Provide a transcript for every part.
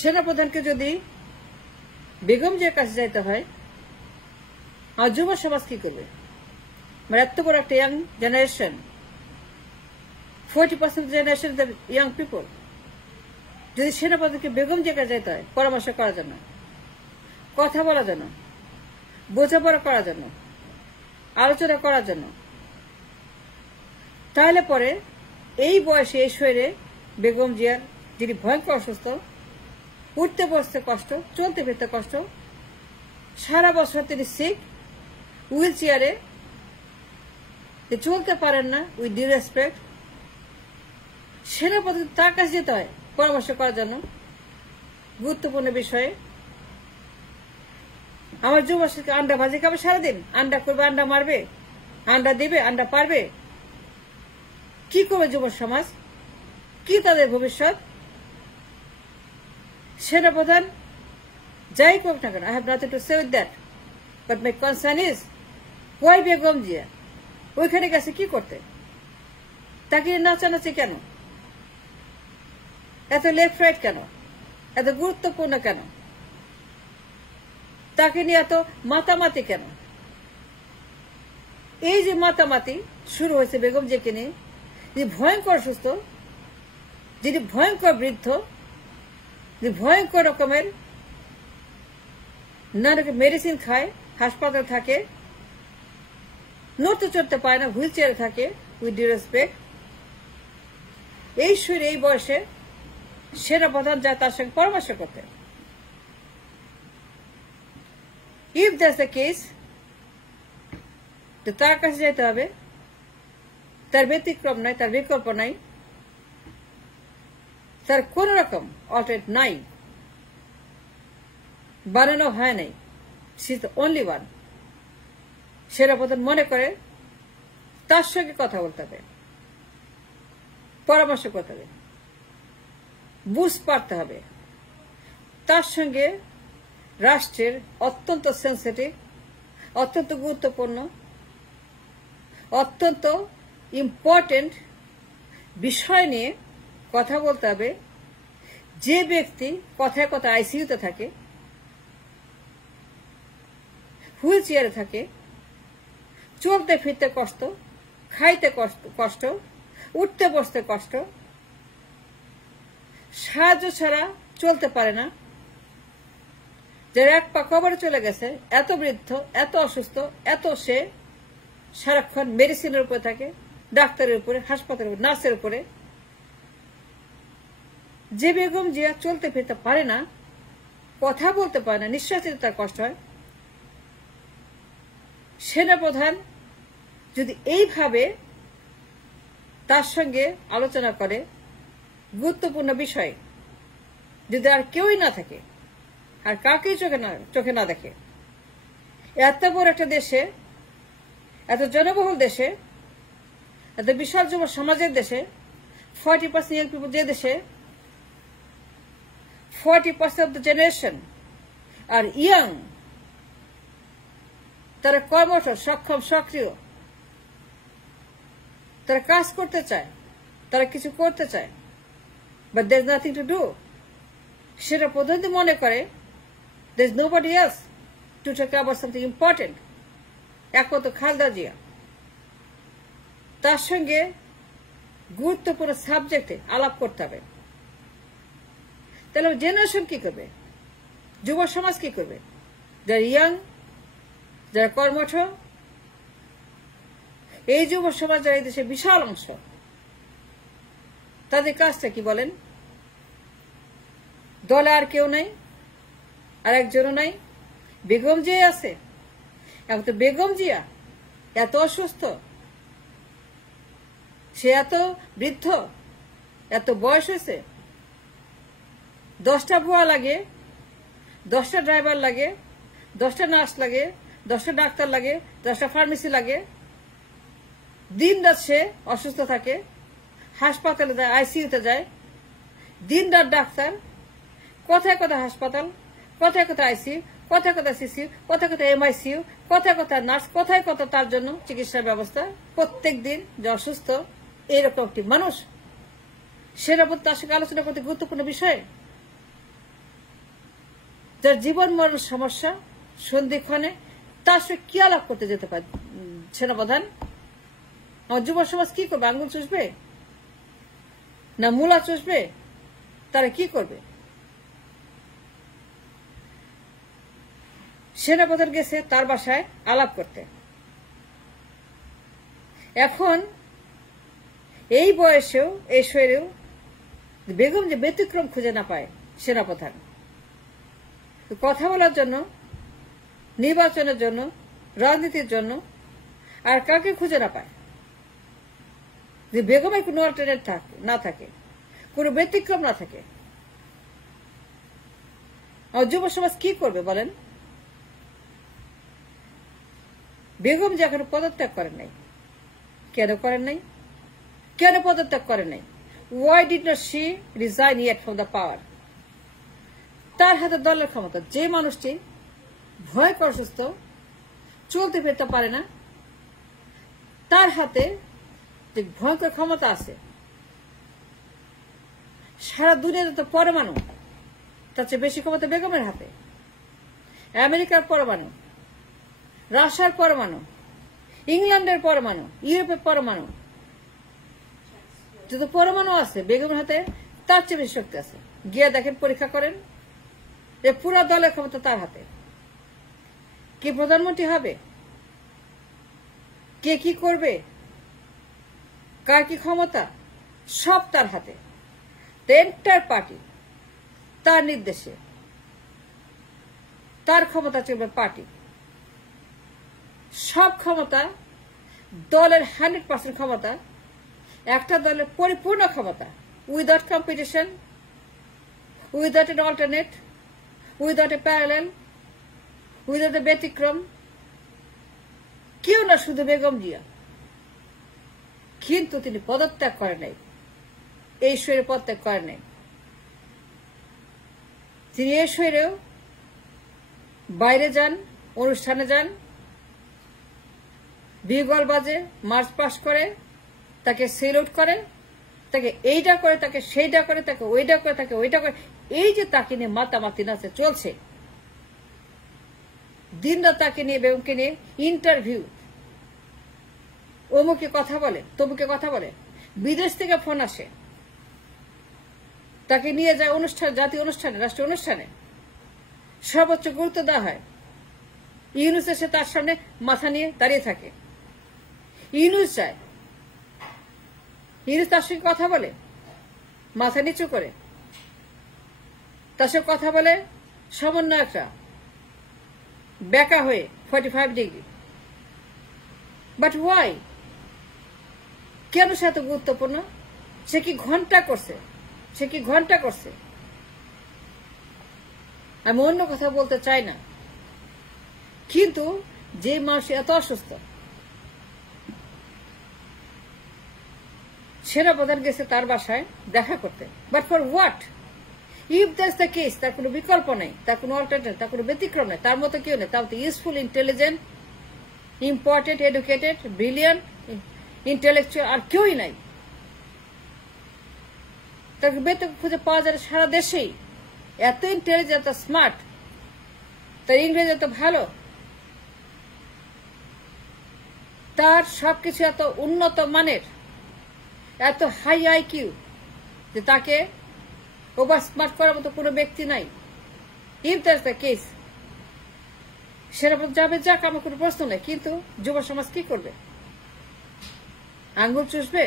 সেনাপ্রধানকে যদি বেগম জিয়ার কাছে যাইতে হয়, আর যুব সমাজ কি করবে? মানে এত বড় একটা young generation, 40% generation young people, যদি সেনাপ্রধানকে বেগম জিয়ার কাছে যাইতে হয় পরামর্শ করার জন্য, কথা বলার জন্য, বোঝাপড়া করার জন্য, আলোচনা করার জন্য, তাহলে পরে এই বয়সে এই শরীরে বেগম জিয়ার, যিনি ভয়ঙ্কর অসুস্থ, উঠতে বসতে কষ্ট, চলতে ফিরতে কষ্ট, সারা বছর তিনি সিক, হুইল চেয়ারে, চলতে পারেন না, উইথ ডিউ রেসপেক্ট, সেনাপ্রধান তার কাছে যেতে হয় পরামর্শ করার জন্য গুরুত্বপূর্ণ বিষয়ে। আমার যুবশকে আন্ডা ভাজি খাবে সারাদিন, আন্ডা করবে, আন্ডা মারবে, আন্ডা দিবে, আন্ডা পারবে, কি করবে যুব সমাজ? কি তাদের ভবিষ্যৎ? সেনাপ্রধান যাই করুক না কেন, I have nothing to say with that, but my concern is Y Begum Zia ওইখানে গেছে কি করতে? তাকে নাচানাচি কেন? এত লেফট রাইট কেন? এত গুরুত্বপূর্ণ কেন? তাকে নিয়ে এত মাতামাতি কেন? এই যে মাতামাতি শুরু হয়েছে বেগম জিয়াকে নিয়ে, যিনি ভয়ঙ্কর সুস্থ, যিনি ভয়ঙ্কর বৃদ্ধ, যিনি ভয়ঙ্কর রকমের নানা মেডিসিন খায়, হাসপাতাল থাকে, নড়তে চড়তে পারে না, হুইল চেয়ারে থাকে, উইথ ডিউ রেসপেক্ট, এই শরীরে এই বয়সে সেনাপ্রধান যায় তার সঙ্গে পরামর্শ করতে। ইফ দ্যাটস দ্য কেস, তো তার কাছে যেতে হবে, তার ব্যতিক্রম নাই, তার বিকল্প নাই, তার কোন রকম অল্টারনেট নাই, বানানো হয় নাই, she is the only one. সেনাপ্রধান মনে করে তার সঙ্গে কথা বলতে হবে, পরামর্শ করতে হবে, বুঝতে পারতে হবে তার সঙ্গে রাষ্ট্রের অত্যন্ত সেন্সিটিভ, অত্যন্ত গুরুত্বপূর্ণ, অত্যন্ত ইম্পর্টেন্ট বিষয় নিয়ে কথা বলতে হবে। যে ব্যক্তি কথায় কথা আইসিইউতে থাকে, হুইল চেয়ারে থাকে, চলতে ফিরতে কষ্ট, খাইতে কষ্ট, উঠতে বসতে কষ্ট, সাহায্য ছাড়া চলতে পারে না, যার এক পা কবরে চলে গেছে, এত বৃদ্ধ, এত অসুস্থ, এত সে সারাক্ষণ মেডিসিনের উপরে থাকে, ডাক্তারের উপরে, হাসপাতালের উপরে, নার্সের উপরে। যে বেগম জিয়া চলতে ফিরতে পারে না, কথা বলতে পারে না, নিঃশ্বাস নিতে তার কষ্ট হয়, সেনাপ্রধান যদি এইভাবে তার সঙ্গে আলোচনা করে গুরুত্বপূর্ণ বিষয়, যদি আর কেউই না থাকে, আর কাকেই চোখে না দেখে, এত বড় একটা দেশে, এত জনবহুল দেশে, এত বিশাল যুব সমাজের দেশে, 40% young people, যে দেশে 40% of the generation are young, তারা কর্মঠ, সক্ষম, সক্রিয়, তারা কাজ করতে চায়, তারা কিছু করতে চায়, but there is nothing to do। সেটা প্রধানত মনে করে there is nobody else to talk about something important, একমাত্র খালেদা জিয়া। তার সঙ্গে গুরুত্বপূর্ণ সাবজেক্টে আলাপ করতে হবে। তাহলে জেনারেশন কি করবে? যুব সমাজ কি করবে? যারা ইয়াং, যারা কর্মঠ, এই যুব সমাজ, যারা এই দেশের বিশাল অংশ, তাদের কাজটা কি বলেন? দলে আর কেউ নাই, আর একজনও নাই, বেগম জিয়া আছে। এখন তো বেগম জিয়া এত অসুস্থ, সে এত বৃদ্ধ, এত বয়স হয়েছে, 10টা ভুয়া লাগে, 10টা ড্রাইভার লাগে, 10টা নার্স লাগে, 10টা ডাক্তার লাগে, 10টা ফার্মেসি লাগে, দিন রাত সে অসুস্থ থাকে, হাসপাতালে যায়, আইসিইউতে যায়, দিন রাত ডাক্তার, কথায় কথা হাসপাতাল, কথায় কথা আইসিইউ, কথায় কথা সিসিইউ, কথায় কথা এমআইসিইউ, কথায় কথা নার্স, কথায় কথা তার জন্য চিকিৎসার ব্যবস্থা, প্রত্যেক দিন যে অসুস্থ এইরকম একটি মানুষ, সেটার প্রতি তার সঙ্গে আলোচনা করতে গুরুত্বপূর্ণ বিষয়। যার জীবন মরণ সমস্যা সন্ধিক্ষণে, তার সঙ্গে কি আলাপ করতে যেতে পারে সেনাপ্রধান? আমার যুব সমাজ কি করবে? আঙ্গুল চুষবে না মূলা চুষবে? তারা কি করবে? সেনাপ্রধান গেছে তার বাসায় আলাপ করতে। এখন এই বয়সেও এই শরীরেও বেগম যে ব্যতিক্রম খুঁজে না পায় সেনাপ্রধান, কথা বলার জন্য, নির্বাচনের জন্য, রাজনীতির জন্য, আর কাকে খুঁজে না পায় যে বেগমের কোনো অল্টারনেট না থাকে, কোনো ব্যতিক্রম না থাকে। আর যুব সমাজ কি করবে বলেন? বেগম যে এখনো পদত্যাগ করেন নাই, কেন করেন নাই? কেন পদত্যাগ করেন নাই? Why did not she resign yet from the power? তার হাতে দলের ক্ষমতা। যে মানুষটি ভয়ঙ্কর অসুস্থ, চলতে ফিরতে পারে না, তার হাতে যে ভয়ঙ্কর ক্ষমতা আছে, সারা দুনিয়াতে তো পরমাণু, তার চেয়ে বেশি ক্ষমতা বেগমের হাতে। আমেরিকার পরমাণু, রাশিয়ার পরমাণু, ইংল্যান্ডের পরমাণু, ইউরোপের পরমাণু, যত পরমাণু আছে বেগমের হাতে তার চেয়ে বেশি শক্তি আছে। গিয়ে দেখেন, পরীক্ষা করেন, যে পুরো দলের ক্ষমতা তার হাতে। কে প্রধানমন্ত্রী হবে, কে কি করবে, কার কি ক্ষমতা, সব তার হাতে। এন্টার পার্টি তার নির্দেশে, তার ক্ষমতা চলবে পার্টি। সব ক্ষমতা দলের 100% ক্ষমতা, একটা দলের পরিপূর্ণ ক্ষমতা, without competition, without N alternate, without a parallel, without a ব্যতিক্রম। কেউ না, শুধু বেগম জিয়া। কিন্তু তিনি পদত্যাগ করেন নাই, এই শরীরে পদত্যাগ করেন নাই। তিনি এই শরীরেও বাইরে যান, অনুষ্ঠানে যান, বিগল বাজে, মার্চ পাস করে, তাকে সেলুট করে, তাকে এইটা করে, তাকে সেইটা করে, তাকে ওইটা করে, তাকে ওইটা করে। এই যে তাকে নিয়ে মাতামাতি নাচে চলছে, দিনরাত তাকে নিয়ে, বেগমকে নিয়ে ইন্টারভিউ, অমুকে কথা বলে, তমুকে কথা বলে, বিদেশ থেকে ফোন আসে, তাকে নিয়ে যায় অনুষ্ঠান, জাতীয় অনুষ্ঠানে, রাষ্ট্রীয় অনুষ্ঠানে সর্বোচ্চ গুরুত্ব দেওয়া হয়। ইউনুস এসে তার সামনে মাথা নিয়ে দাঁড়িয়ে থাকে। ইউনুস যায়, ইউনুস তার সঙ্গে কথা বলে মাথা নিচু করে, তার সঙ্গে কথা বলে সমন্বয়করা বেকা হয়ে 45 ডিগ্রি। But why? কেন সে এত গুরুত্বপূর্ণ? সে কি ঘন্টা করছে? সে কি ঘন্টা করছে? আমি অন্য কথা বলতে চাই না, কিন্তু যে মানুষ এত অসুস্থ, সেনাপ্রধান গেছে তার বাসায় দেখা করতে। But for what? If that's the case, তার কোনো বিকল্প নেই, তার কোনো অল্টারনেটিভ, তার কোনো ব্যতিক্রম নেই, তার মতো কেউ নেই। তার মতো useful, intelligent, important, educated, brilliant, intellectual আর কেউই নাই। তাকে বেতন খুঁজে পাওয়া যায় সারা দেশেই। এত ইন্টেলিজেন্ট, এত স্মার্ট, তার ইংরেজি এত ভালো, তার সবকিছু এত উন্নত মানের, এত হাই আইকিউ যে তাকে ওভার স্মার্ট করার মতো কোনো ব্যক্তি নাই। ইফ দ্যাটস দ্য কেস, সেনাপ্রধান যাবে, যাক, আমার কোনো প্রশ্ন নেই। কিন্তু যুব সমাজ কি করবে? আঙ্গুল চুষবে?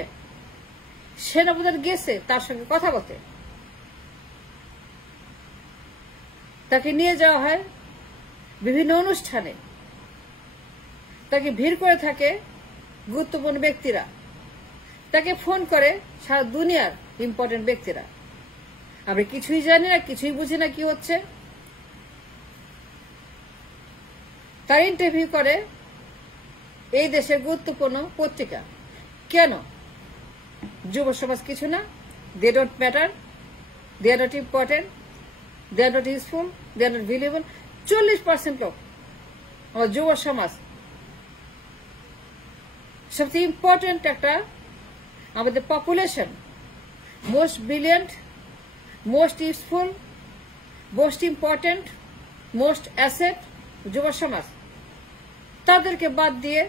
সেনাপ্রধান গেছে তার সঙ্গে কথা বলতে, তাকে নিয়ে যাওয়া হয় বিভিন্ন অনুষ্ঠানে, তাকে ভিড় করে থাকে গুরুত্বপূর্ণ ব্যক্তিরা, তাকে ফোন করে সারা দুনিয়ার ইম্পর্টেন্ট ব্যক্তিরা। আমরা কিছুই জানি না, কিছুই বুঝি না কি হচ্ছে। তার ইন্টারভিউ করে এই দেশের গুরুত্বপূর্ণ পত্রিকা। কেন? যুব সমাজ কিছু না? They don't matter, they are not important, they are not useful, they are not valuable. 40% লোক আমার যুব সমাজ, সবচেয়ে ইম্পর্টেন্ট একটা আমাদের population, most brilliant, most useful, most important, most asset যুব সমাজ, তাদেরকে বাদ দিয়ে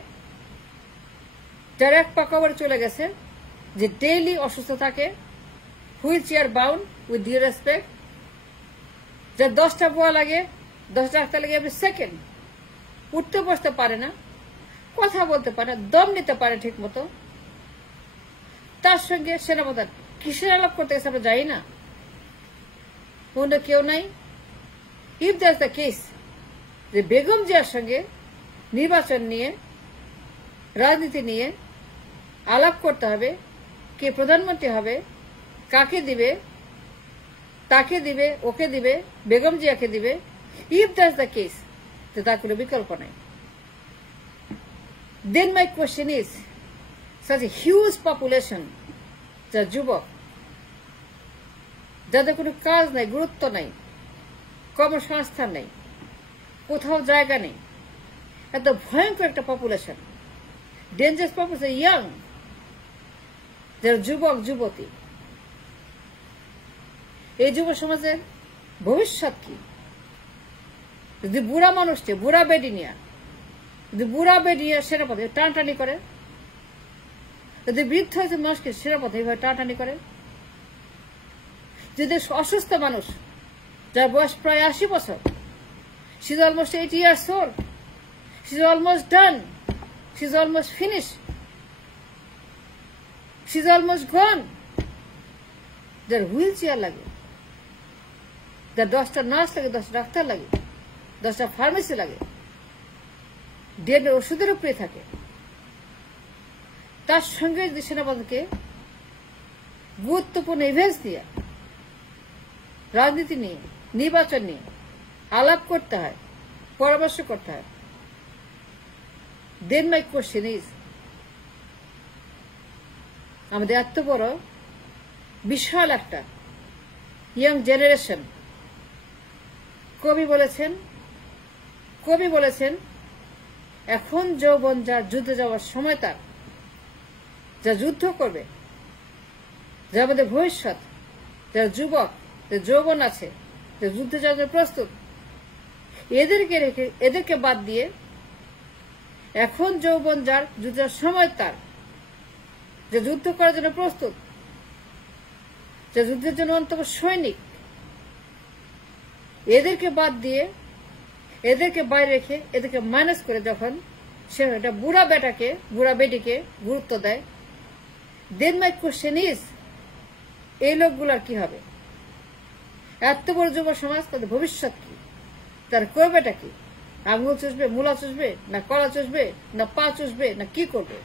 যারা এক পা কবরে চলে গেছে, যে ডেইলি অসুস্থ থাকে, wheelchair bound with due respect, যার 10টা বোয়া লাগে, 10 ডাক্তার লাগে এভরি সেকেন্ড, উঠতে বসতে পারে না, কথা বলতে পারে না, দম নিতে পারে ঠিক মতো, তার সঙ্গে সেনাপ্রধান কিসের আলাপ করতে গেছে আমরা যাই না, অন্য কেউ নাই। ইফ দ্যাটস দ্য কেস, যে বেগম জিয়ার সঙ্গে নির্বাচন নিয়ে, রাজনীতি নিয়ে আলাপ করতে হবে, কে প্রধানমন্ত্রী হবে, কাকে দিবে, তাকে দিবে, ওকে দিবে, বেগম জিয়াকে দিবে, ইফ দ্যাটস দ্য কেস, তো তার কোনো বিকল্প নাই। Then my question is, such a huge population, যারা যুবক, যাদের কোনো কাজ নাই, গুরুত্ব নাই, কর্মসংস্থান নেই, কোথাও জায়গা নেই, এত ভয়ঙ্কর একটা পপুলেশন, ডেঞ্জারাস পপুলেশন, ইয়াং, যারা যুবক যুবতী, এই যুব সমাজের ভবিষ্যৎ কি? যদি বুড়া মানুষকে, বুড়া বেডিনিয়া, যদি বুড়া বেডিনিয়া সেনাপতি টানটানি করে, যদি বৃদ্ধ হয়েছে মানুষকে সেনাপতি এইভাবে টানটানি করে, যদি অসুস্থ মানুষ যার বয়স প্রায় 80 বছর, she is almost 80 years old, she is almost done, she is almost finished, she is almost gone, যার হুইল চেয়ার লাগে, যার 10টা নার্স লাগে, 10টা ডাক্তার লাগে, 10টা ফার্মেসি লাগে, ডেড ওষুধের উপরে থাকে, তার সঙ্গে যদি সেনাপতিকে গুরুত্বপূর্ণ ইভেন্টস দিয়ে, রাজনীতি নিয়ে, নির্বাচন নিয়ে আলাপ করতে হয়, পরামর্শ করতে হয়, দেন মাই কোয়েশ্চেন ইজ, আমাদের এত বড় বিশাল একটা ইয়াং জেনারেশন, কবি বলেছেন এখন যৌবন যার যুদ্ধে যাওয়ার সময়, তার যা যুদ্ধ করবে, যা আমাদের ভবিষ্যৎ, যারা যুবক, যে যৌবন আছে, যে যুদ্ধে যাওয়ার জন্য প্রস্তুত, এদেরকে বাদ দিয়ে এখন যৌবন যার যুদ্ধের সময়, তার যে যুদ্ধ করার জন্য প্রস্তুত, যে যুদ্ধের জন্য অন্তত সৈনিক, এদেরকে বাদ দিয়ে, এদেরকে বাইরে রেখে, এদেরকে মাইনাস করে যখন সে একটা বুড়া বেটিকে গুরুত্ব দেয়, দেন মাই কোয়েশ্চেন ইজ, এই লোকগুলার কি হবে? এত বড় যুব সমাজ, তাদের ভবিষ্যৎ কি? তার করবেটা কি? আঙুল চুষবে, মূলা চুষবে, না কলা চুষবে, না পা চুষবে, না কি করবে?